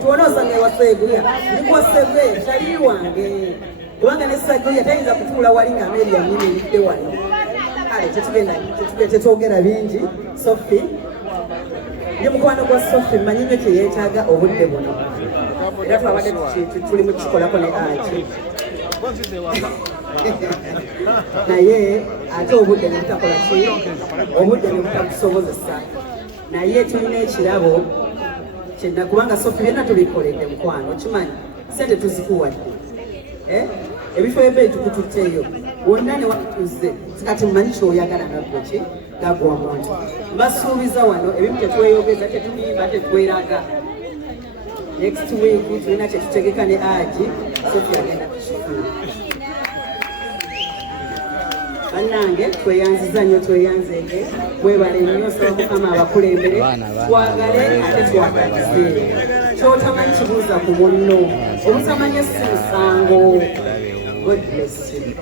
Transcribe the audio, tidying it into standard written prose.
Tuona osange waseguya ndikuwa sebe shali wange kubanga nesajja tayinza kutuula wali nga Ameria nyine lidde wano kale tetwogera bingi. Sophie ndi mukwano gwa Sophie mmanyi nnyo kye yeetaaga obudde buno era twabadde tuli mu kikolako ne aki naye ate obudde ne butakola ki obudde ne butakusobozesa naye tulina ekirabo kubanga Sophie byonna tubikoledde mukwano kimanyi sente tuzikuwadde ebifo ebyo tukututteeyo wonna ne watuze kati mmanyi kyoyagala nagwe ki gagwa omuntu mbasuubiza wano ebimu tetweyogeza tetuyimba tetweraga next week tulina kyetutegeka ne agi Sophie agenda kukifuna bannange tweyanziza nnyo tweyanzeege mwebale nnyo saba mukama abakulembere twagale ate twagalize kyotamanyi kibuuza ku munno obutamanya si musango. God bless you.